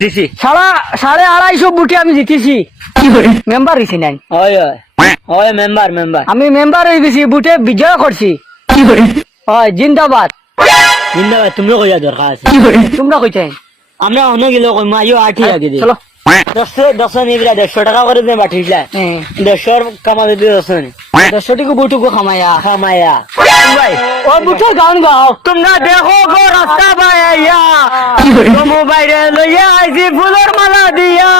দিছি 250 বুটে আমি জিতেছি মেম্বার হইছি নাই হয় হয় মেম্বার আমি মেম্বার হয়ে গেছি বুটে বিজয় করছি হয় জিন্দাবাদ জিন্দাবাদ তুমিও কইয়া দরকার আছে তোমরা কইতেন আমরা অনেক গেলে কই মাইও আঠি আগে দিই চলো 10 নিবরা 150 টাকা করে দিয়ে পাঠিয়েছিলা 150 কামাতে দিয়ে 10 টিকু বুটুকু খামায়া খামায়া ভাই ও বুটে গান গাও তোমরা দেখো গো রাস্তা বাইয়া তো মোবাইলে লইয়া আইছি ফুলের মালা দিয়া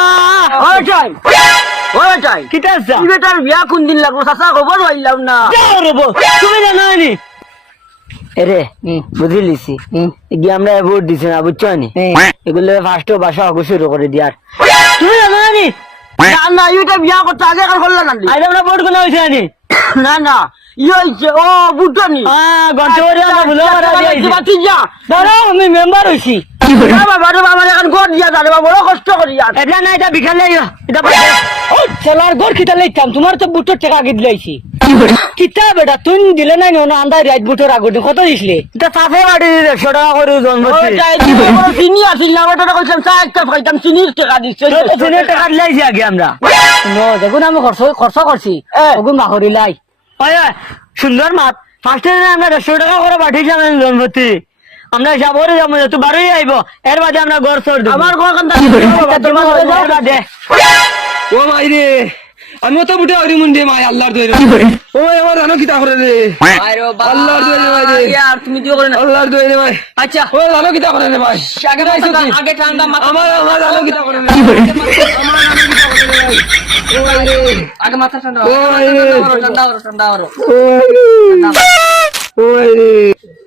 ওটাই কিটা আছে বেটার বিয়া কোন দিন লাগবো চাচা খবর হইলাম না যাও রে বল তুমি জানো নি এরে বুঝিলিছি গিয়ে আমরা ভোট দিছি না বুঝছো নি এগুলো ফার্স্ট ভাষা শুরু করে দিয়ার তুমি জানো নি না এটা বিয়া করতে আগে কাল করলা না আজ আমরা ভোট কোন হইছে নি না হইছে ও বুটনি গন্টরে আমরা ভুলে মারা দিয়েছি বাতি যা দাঁড়া আমি মেম্বার হইছি বাবা এখন গড় দিয়া যাবে বড় কষ্ট করি এটা না এটা বিখালে এটা ও ছেলার গড় খিতা লইতাম তোমার তো বুটের টাকা আগে দিলাইছি কিতা বেটা তুই দিলে নাই না আন্দাজ রাত বুটের আগুন কত দিছলি এটা তাফে বাড়ি 100 টাকা করে জন্মছি চিনি আসিল না ওটা কইলাম চা একটা খাইতাম চিনির টাকা দিচ্ছে চিনির টাকা দিলাইছি আগে আমরা দেখুন আমি খরচ করছি ওগুন বাহরি লাই সুন্দর মাত ফার্স্টে আমরা 100 টাকা করে পাঠিয়েছিলাম জন্মতি আমরা যাবরে যাবো তুই বারোই আইব এর বাদে আমরা ঘর সর দেব আমার ঘর কান্তা ও ভাই রে আমি তো বুটে আরি মুন্ডে মাই আল্লাহর দইরে ও আমার জানো কিতা করে রে আল্লাহর দইরে ভাই রে यार তুমি দিও করে না আল্লাহর দইরে ভাই আচ্ছা ও জানো কিতা করে রে ভাই আগে ঠান্ডা মাথা আমার জানো কিতা করে রে আগে মাথা ঠান্ডা ও ভাই রে ঠান্ডা করো ও ভাই রে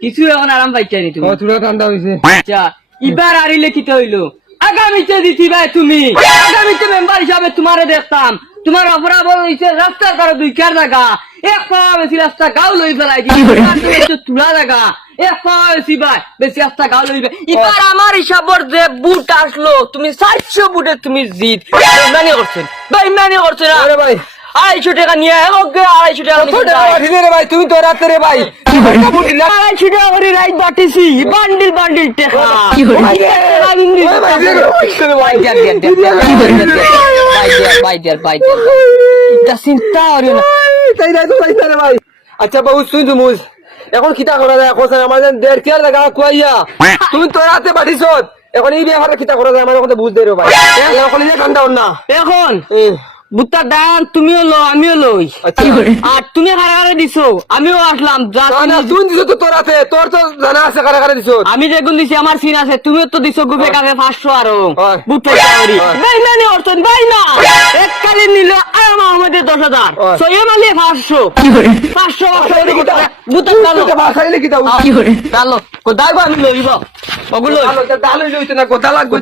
কিছু এখন আরাম পাইছাই নি তুমি ও তুরা ঠান্ডা হইছে আচ্ছা এবার আরিলে কি হইলো আগামীতে দিতি ভাই তুমি আগামীতে মেম্বার হিসাবে তোমারে দেখতাম তোমার অপরাধ হইছে রাস্তার কারো 2 জায়গা এক পাওয়া বেশি রাস্তা গাও লই ফেলাই দিই তুলা জায়গা এক পাওয়া বেশি ভাই বেশি রাস্তা গাও লইবে এবার আমার হিসাবর যে বুট আসলো তুমি 700 বুটে তুমি জিত বেইমানি করছেন আরে ভাই 250 টাকা নিয়ে ওকে 250 টাকা পাঠিয়ে রে ভাই তুমি তো রাতে রে ভাই বুট না 250 টাকা করে রাইট বাটিছি বান্ডিল টাকা চিন্তা করি না তাই না তো ভাই রে ভাই আচ্ছা বাবু শুন তুমি এখন কিতা করা যায় এখন আমার 1.5 টাকা কুয়াইয়া তুমি তো রাতে পাঠিয়েছ এখন এই ব্যাপারে কিতা করা যায় আমার কথা বুঝতে রে ভাই এখন এই ঠান্ডা না এখন বুটটা দান তুমিও লো আমিও লই আর তুমি কারাগারে দিছো আমিও আসলাম না তুই দিছ তো তোর হাতে তোর তো জানা আছে কারা দিছ আমি যেগুন দিছি আমার সিন আছে তুমিও তো দিছো গুপে কাছে 500 আরো বুট করি বেইমানি করছেন ভাই না এক কালি নিল আর আমাদের 10000 সইয়ে মালিয়ে 500 বুটটা দাও ভাষাইলে কিতা দাও কোদাই আমি লইব ওগুলো দালো লইতে না কথা লাগবে